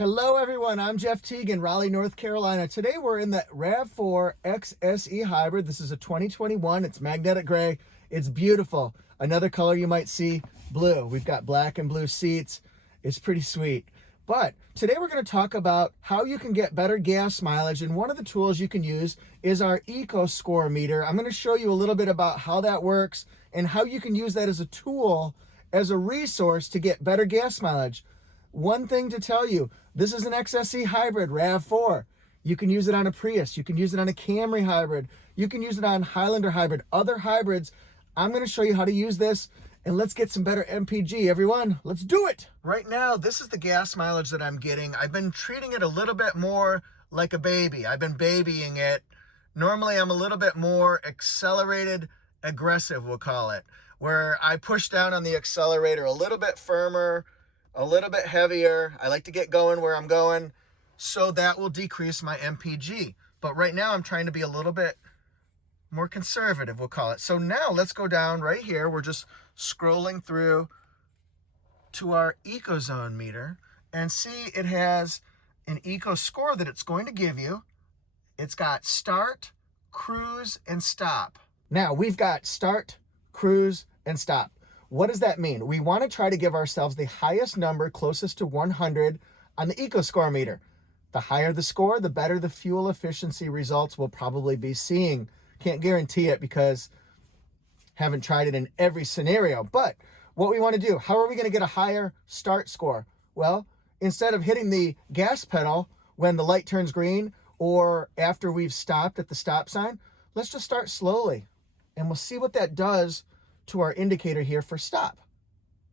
Hello everyone, I'm Jeff Teague in Raleigh, North Carolina. Today we're in the RAV4 XSE Hybrid. This is a 2021, it's magnetic gray, it's beautiful. Another color you might see, blue. We've got black and blue seats, it's pretty sweet. But today we're going to talk about how you can get better gas mileage, and one of the tools you can use is our Eco Score meter. I'm going to show you a little bit about how that works and how you can use that as a tool, as a resource to get better gas mileage. One thing to tell you, this is an XSE Hybrid RAV4. You can use it on a Prius. You can use it on a Camry Hybrid. You can use it on Highlander Hybrid, other hybrids. I'm going to show you how to use this, and let's get some better MPG, everyone. Let's do it. Right now, this is the gas mileage that I'm getting. I've been treating it a little bit more like a baby. I've been babying it. Normally, I'm a little bit more accelerated, aggressive, we'll call it, where I push down on the accelerator a little bit firmer, a little bit heavier. I like to get going where I'm going, so that will decrease my MPG. But right now I'm trying to be a little bit more conservative, we'll call it. So now let's go down right here. We're just scrolling through to our EcoZone meter and see it has an Eco Score that it's going to give you. It's got start, cruise, and stop. Now we've got start, cruise, and stop. What does that mean? We want to try to give ourselves the highest number closest to 100 on the Eco Score meter. The higher the score, the better the fuel efficiency results we'll probably be seeing. Can't guarantee it because haven't tried it in every scenario. But what we want to do, how are we going to get a higher start score? Well, instead of hitting the gas pedal when the light turns green or after we've stopped at the stop sign, let's just start slowly. And we'll see what that does to our indicator here for stop.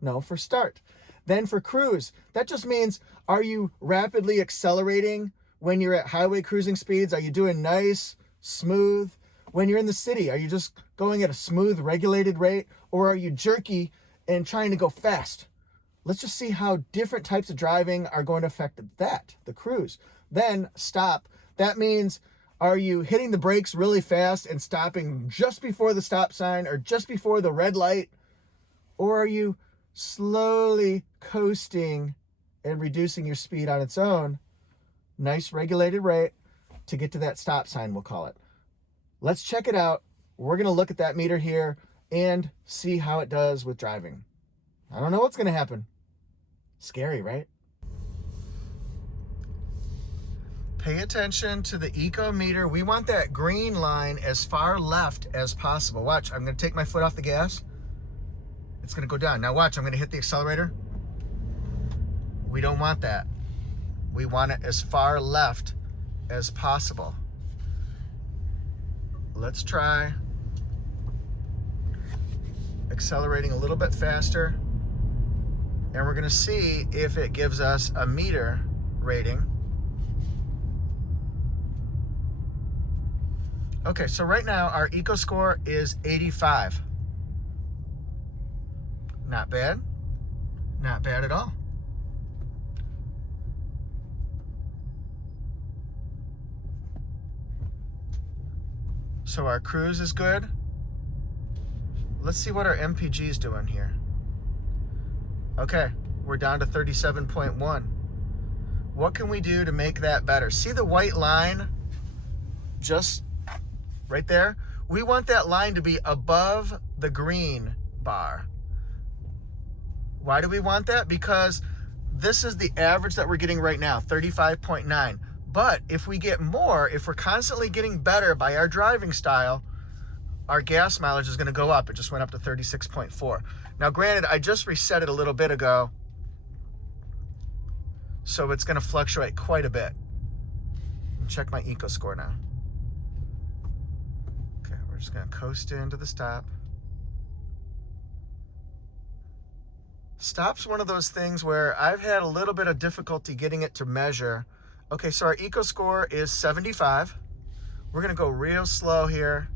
No, for start. Then for cruise, that just means, are you rapidly accelerating when you're at highway cruising speeds? Are you doing nice, smooth? When you're in the city, are you just going at a smooth, regulated rate? Or are you jerky and trying to go fast? Let's just see how different types of driving are going to affect that, the cruise. Then stop, that means, are you hitting the brakes really fast and stopping just before the stop sign or just before the red light? Or are you slowly coasting and reducing your speed on its own? Nice regulated rate to get to that stop sign, we'll call it. Let's check it out. We're going to look at that meter here and see how it does with driving. I don't know what's going to happen. Scary, right? Pay attention to the eco meter. We want that green line as far left as possible. Watch, I'm going to take my foot off the gas. It's going to go down. Now watch, I'm going to hit the accelerator. We don't want that. We want it as far left as possible. Let's try accelerating a little bit faster. And we're going to see if it gives us a meter rating. Okay, so right now our Eco Score is 85. Not bad. Not bad at all. So our cruise is good. Let's see what our MPG is doing here. Okay, we're down to 37.1. What can we do to make that better? See the white line just right there? We want that line to be above the green bar. Why do we want that? Because this is the average that we're getting right now, 35.9. But if we get more, if we're constantly getting better by our driving style, our gas mileage is going to go up. It just went up to 36.4. Now, granted, I just reset it a little bit ago, so it's going to fluctuate quite a bit. Check my Eco Score now. We're just going to coast into the stop. Stop's one of those things where I've had a little bit of difficulty getting it to measure. Okay, so our Eco Score is 75. We're going to go real slow here.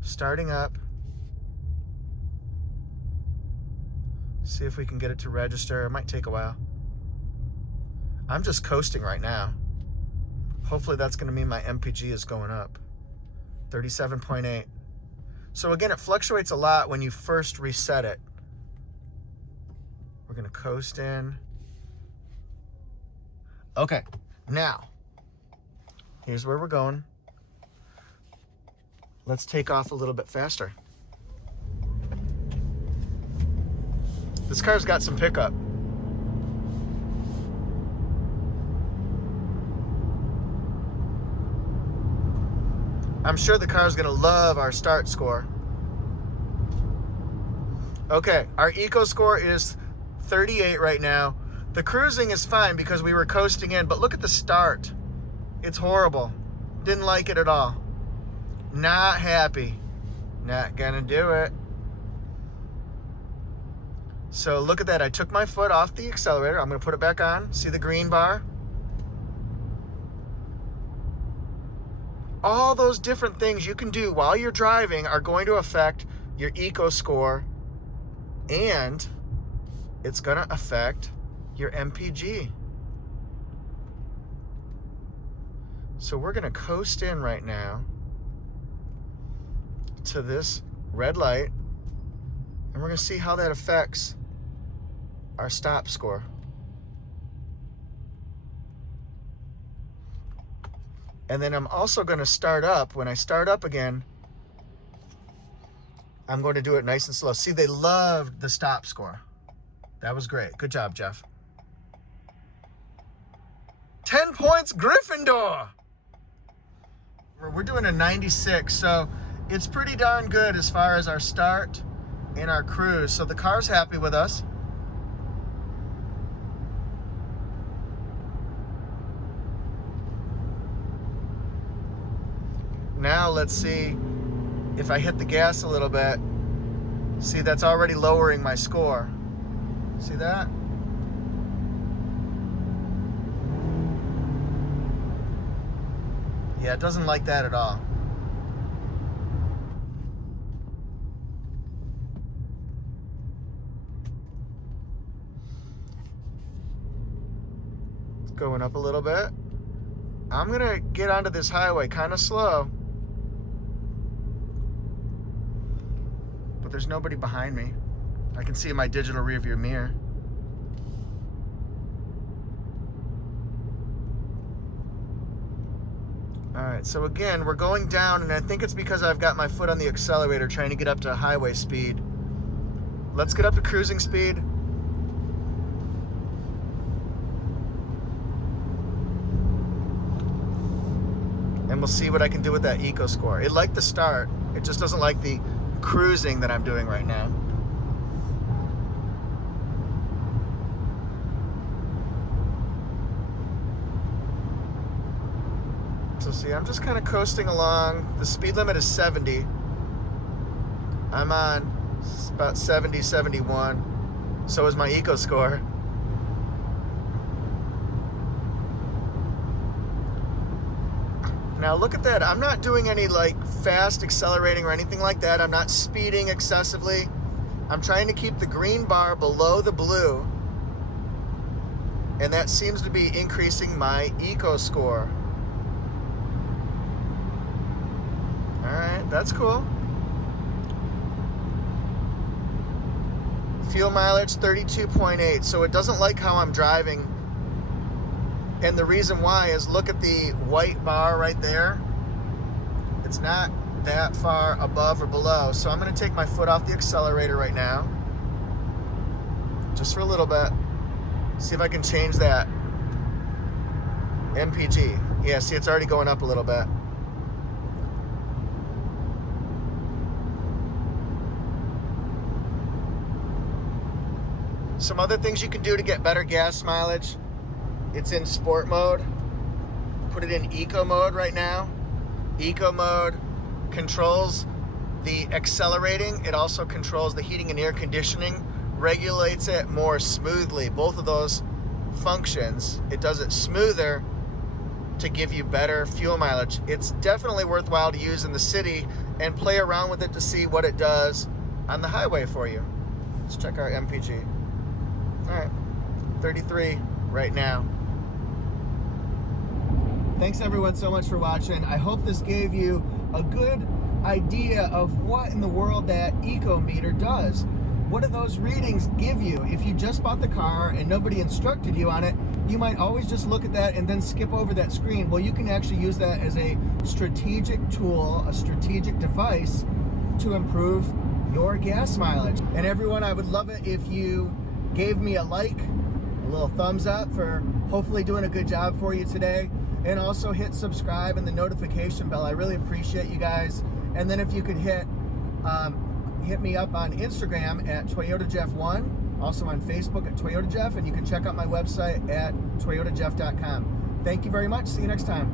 Starting up. See if we can get it to register. It might take a while. I'm just coasting right now. Hopefully that's going to mean my MPG is going up. 37.8. So again, it fluctuates a lot when you first reset it. We're going to coast in. Okay, now, here's where we're going. Let's take off a little bit faster. This car's got some pickup. I'm sure the car's gonna love our start score. Okay, our eco score is 38 right now. The cruising is fine because we were coasting in, but look at the start. It's horrible. Didn't like it at all. Not happy. Not gonna do it. So look at that. I took my foot off the accelerator. I'm gonna put it back on. See the green bar? All those different things you can do while you're driving are going to affect your eco score, and it's gonna affect your MPG. So we're gonna coast in right now to this red light, and we're gonna see how that affects our stop score. And then I'm also gonna start up. When I start up again, I'm going to do it nice and slow. See, they loved the stop score. That was great. Good job, Jeff. 10 points, Gryffindor. We're doing a 96, so it's pretty darn good as far as our start and our cruise. So the car's happy with us. Now let's see if I hit the gas a little bit. See, that's already lowering my score. See that? Yeah, it doesn't like that at all. It's going up a little bit. I'm gonna get onto this highway kind of slow. But there's nobody behind me. I can see my digital rearview mirror. All right, so again, we're going down, and I think it's because I've got my foot on the accelerator trying to get up to highway speed. Let's get up to cruising speed. And we'll see what I can do with that eco score. It liked the start. It just doesn't like the cruising that I'm doing right now. So see, I'm just kind of coasting along. The speed limit is 70. I'm on about 70, 71. So is my eco score. Now look at that. I'm not doing any like fast accelerating or anything like that. I'm not speeding excessively. I'm trying to keep the green bar below the blue. And that seems to be increasing my eco score. All right, that's cool. Fuel mileage 32.8, so it doesn't like how I'm driving. And the reason why is look at the white bar right there. It's not that far above or below. So I'm gonna take my foot off the accelerator right now. Just for a little bit. See if I can change that MPG. Yeah, see, it's already going up a little bit. Some other things you can do to get better gas mileage. It's in sport mode. Put it in eco mode right now. Eco mode controls the accelerating. It also controls the heating and air conditioning, regulates it more smoothly. Both of those functions, it does it smoother to give you better fuel mileage. It's definitely worthwhile to use in the city and play around with it to see what it does on the highway for you. Let's check our MPG. All right, 33 right now. Thanks everyone so much for watching. I hope this gave you a good idea of what in the world that eco meter does. what do those readings give you? If you just bought the car and nobody instructed you on it, you might always just look at that and then skip over that screen. Well, you can actually use that as a strategic tool, a strategic device to improve your gas mileage. And everyone, I would love it if you gave me a like, a little thumbs up for hopefully doing a good job for you today, and also hit subscribe and the notification bell. I really appreciate you guys. And then if you could hit me up on Instagram at ToyotaJeff1, also on Facebook at Toyota Jeff, and you can check out my website at toyotajeff.com. Thank you very much. See you next time.